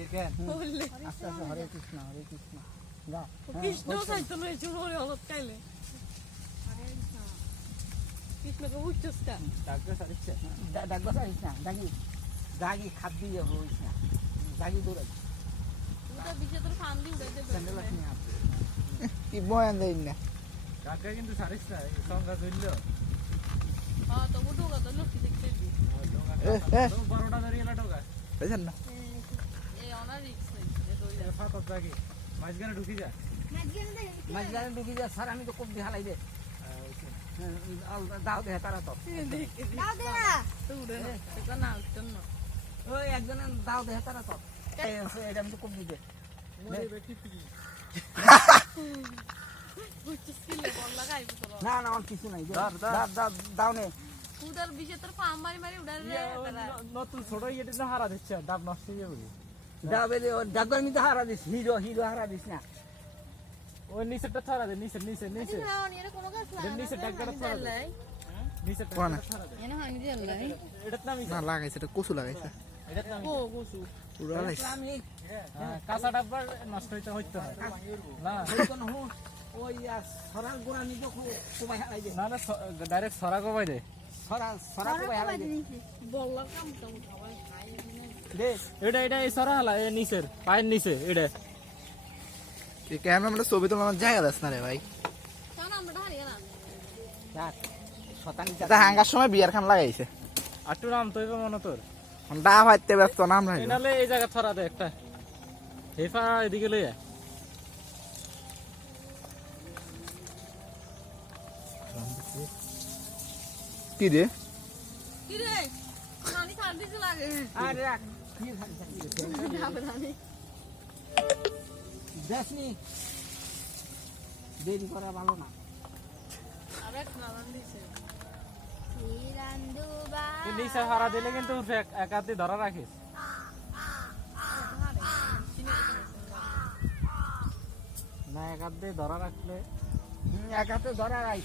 আস্তে আস্তে হরে কৃষ্ণ যা কৃষ্ণ খাইতো লই চুরি হলত খাইলে কৃষ্ণকে উচ্চস কা ডাকবে সারিস না দাগি খাদ্য হইছ না দাগি দৌড়াই ওটা বিজে তোর ফান দি উড়াই দে স্যান্ডেল আপনি কি বয়ান দেই না কাকা কিন্তু সারিস না সংজ্ঞা ধরল হ্যাঁ তো বুড়ো কথা লোক দেখতে দি বড়টা ধরিয়ে না টোকা বুঝছেন না এই অনার রিক্স এ দইলা ফাটাত লাগে মাঝখানে ঢুকি যা মাঝখানে ঢুকি যা স্যার আমি তো খুব হালাই দে দাও দে তারা তো দাও দে না তো উড়ে না এটা না উঠন না ওই একজন দাও দে তারা তো এটা আমি তো খুব দিতে উচ্চস কিলে বল লাগাই তো না আমার কিছু নাই দাও নে উদার বিজে তোর ফাম মারি উড়াই রে তারা নতুন ছোট ইয়েতে না হারা দিচ্ছে ডাব নষ্ট হয়ে যাবে দাবে দে ডাক্তার আমি তো হারা দিস হিরো হারা দিস না ওই নিচেরটা ছড়া দে নিচে না এর কোনো কাজ না নিচে ডাকটা ছড়া দে নিচে কোন এনে হয়নি যে লাই এটার নামই না লাগাইছে এটা কচু লাগাইছে এটার নামই ও গোসু পুরো লাগাইছে আমি কাঁচা ডাব্বা নষ্ট হইতে হয় না কোন হো ওই সরাল গোড়া নিব কোবাই হালাই দে না ডাইরেক্ট ছড়া কমাই দে সরা কোবাই হালাই দে বললা কাম তো সবাই খাই দে এটা এই ছড়া হালা এই নিচের পায়ের নিচে এটা এই ক্যামেরা মানে ছবি তোলার জায়গা দাস না রে ভাই কারণ আমরা হারিয়ে না দেখ শতানি এটা হাঙ্গার সময় বিয়ার খান লাগাইছে আটটু নাম তো মনে তোর ডা ভাইতে ব্যস্ত নাম নাই এনালে এই জায়গা ছড়া দে একটা হেফা এদিকে লইয়া কি রে কি রে নানি খান দিতে লাগে আরে রাখ কি খালি দেখনি দেরি করা ভালো না আরে নানান দিছে তুই নিচে হারা দিলে কিন্তু এক হাতে ধরা রাখিস না এক হাতে ধরা রাখলে এক হাতে ধরা রাখ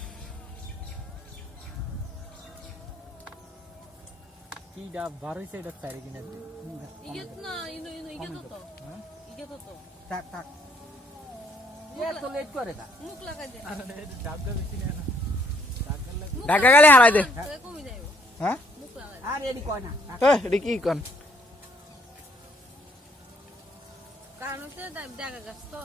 কি ডাব বার হয়েছে এটা চারি কিনে ইগেত না ইগে তো ইগে তো থাক এত লেট করে দা মুখ লাগাই দে ডাবটা বেশি না ঢাকা গেলে হারাই দে কমই যাইবো হ্যাঁ মুখ লাগাই আর এডি কয় না এটা কি কোন কারণ হচ্ছে দেখা গেছে তো